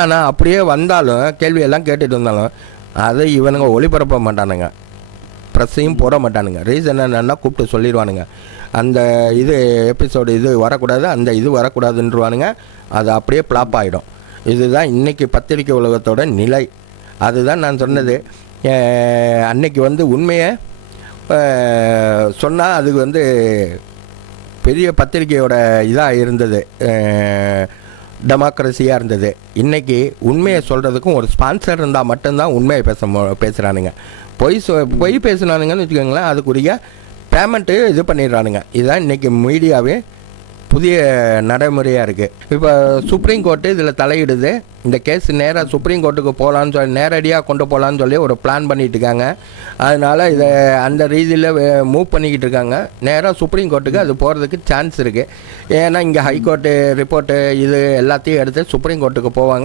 ஆனால் அப்படியே வந்தாலும் கேள்வியெல்லாம் கேட்டுட்டு வந்தாலும் அதை இவனுங்க ஒளிபரப்ப மாட்டானுங்க. ப்ரெஸ்ஸையும் போட மாட்டானுங்க. ரீசன் என்னென்னா கூப்பிட்டு சொல்லிடுவானுங்க. அந்த இது எபிசோடு இது வரக்கூடாது அந்த இது வரக்கூடாதுன்றவானுங்க. அது அப்படியே ஃப்ளாப் ஆகிடும் இதுதான் இன்னைக்கு பத்திரிக்கை உலகத்தோட நிலை. அதுதான் நான் சொன்னது. அன்னைக்கு வந்து உண்மையை சொன்னால் அதுக்கு வந்து பெரிய பத்திரிகையோட இதாக இருந்தது. டெமோக்ரஸியாக இருந்தது. இன்றைக்கி உண்மையை சொல்கிறதுக்கும் ஒரு ஸ்பான்சர் இருந்தால் மட்டும்தான் உண்மையை பேச மு- பேசுகிறானுங்க பொய் சொ பொய் பேசுனானுங்கன்னு வச்சுக்கோங்களேன் அதுக்குரிய பேமெண்ட்டு இது பண்ணிடுறானுங்க. இதுதான் இன்றைக்கி மீடியாவே புதிய நடைமுறையாக இருக்குது இப்போ சுப்ரீம் கோர்ட்டு இதில் தலையிடுது. இந்த கேஸ் நேராக சுப்ரீம் கோர்ட்டுக்கு போகலான்னு சொல்லி நேரடியாக கொண்டு போகலான்னு சொல்லி ஒரு பிளான் பண்ணிகிட்டு இருக்காங்க. அதனால் இதை அந்த ரீதியில் மூவ் பண்ணிக்கிட்டு இருக்காங்க. நேராக சுப்ரீம் கோர்ட்டுக்கு அது போகிறதுக்கு சான்ஸ் இருக்குது ஏன்னா இங்கே ஹைகோர்ட்டு ரிப்போர்ட்டு இது எல்லாத்தையும் எடுத்து சுப்ரீம் கோர்ட்டுக்கு போவாங்க.